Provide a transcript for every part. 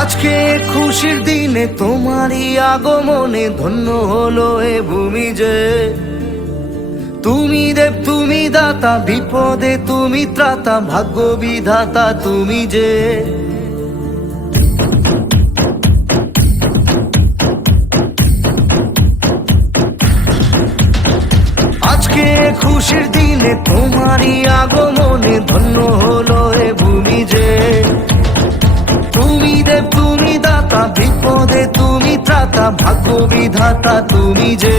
আজকে খুশির দিনে তোমারই আগমনে ধন্য হলো এ ভূমি যে। তুমি দেব তুমি দাতা, বিপদে তুমি ত্রাতা, ভাগ্য বিধাতা তুমি যে। আজকে খুশির দিনে তোমারই আগমনে ধন্য হলো এ ভূমি যে। তুমি দেব তুমি দাতা, বিপদে তুমি ত্রাতা, ভাগ্য বিধাতা তুমি যে।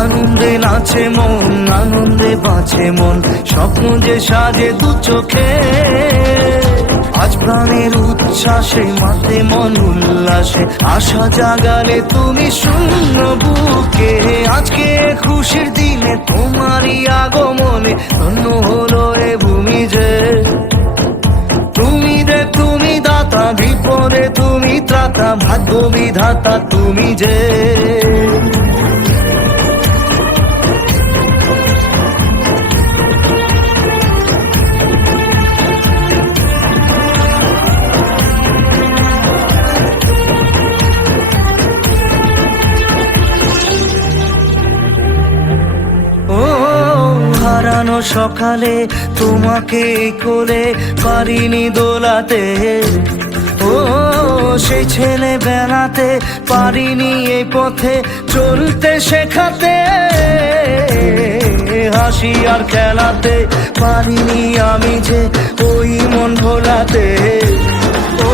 আনন্দে নাচে মন, আনন্দে বাঁচে মন, স্বপ্ন যে সাজে দু চোখে। আজ প্রাণের উচ্ছ্বাসে মাতে মন উল্লাসে, আশা জাগালে তুমি শূন্য বুকে। আজকে খুশির দিনে তোমারই আগমনে ধন্য হলো এ ভূমি যে। তুমি দে তুমি দাতা, বিপদে তুমি ত্রাতা, ভাগ্য বিধাতা তুমি যে। হারানো সকালে তোমাকে কোলে পারিনি দোলাতে, ও সেই ছেলে বেলাতে পারিনি এই পথে চলতে শেখাতে। হাসি আর খেলাতে পারিনি আমি যে ওই মন ভোলাতে। ও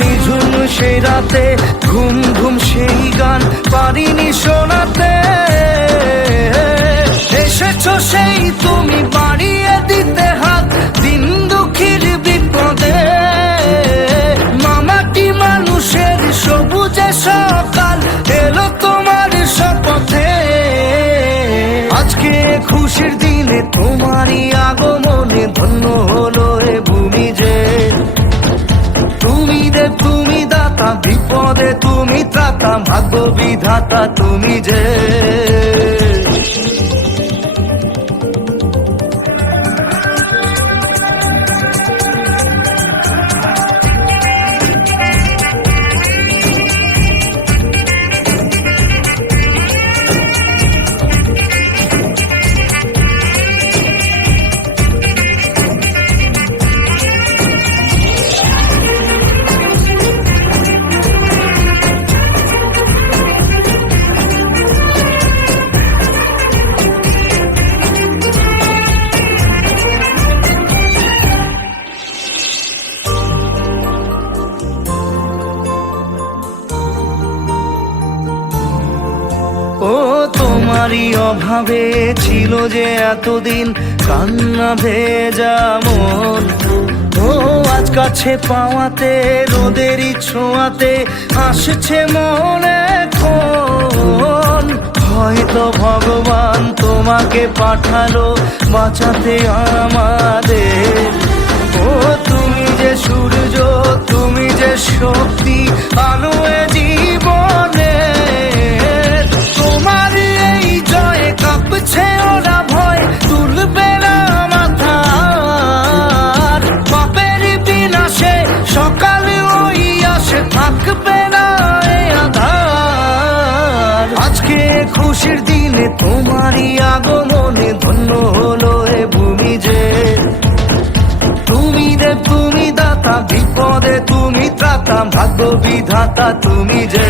নিঝুম সেই রাতে ঘুম ঘুম সেই গান পারিনি শোনাতে। এসেছো সেই তুমি বাড়িয়ে দিতে হাত দিন দুঃখীর বিপদে। মামাটি মানুষের সবুজে সকাল এলো তোমার শপথে। আজকে খুশির দিনে তোমারই আগমনে ধন্য হলো এ ভূমি যে। তুমি দে তুমি দাতা, বিপদে তুমি ত্রাতা, ভাগ্য বিধাতা তুমি যে। ও তোমারই অভাবে ছিল যে এতদিন কান্না ভেজা মন। ও আজ কাছে পাওয়াতে রোদেরই ছোঁয়াতে আসছে মনে কোন। হয়তো ভগবান তোমাকে পাঠালো বাঁচাতে আমাদের। ও তুমি যে সূর্য, তুমি যে শক্তি, আলো এ জীবনে। তোমার এই জয়ে কাঁপছে ওরা ভয়, তুলবে না মাথা। পাপের বিনাশে সকালে ওই আসে, থাকবে না এই আধার। আজকে খুশির দিনে তোমারই আগমনে ধন্য হলো এ ভূমি যে। তুমি দে তুমি দাতা, বিপদে তুমি ত্রাতা, ভাগ্য বিধাতা তুমি যে।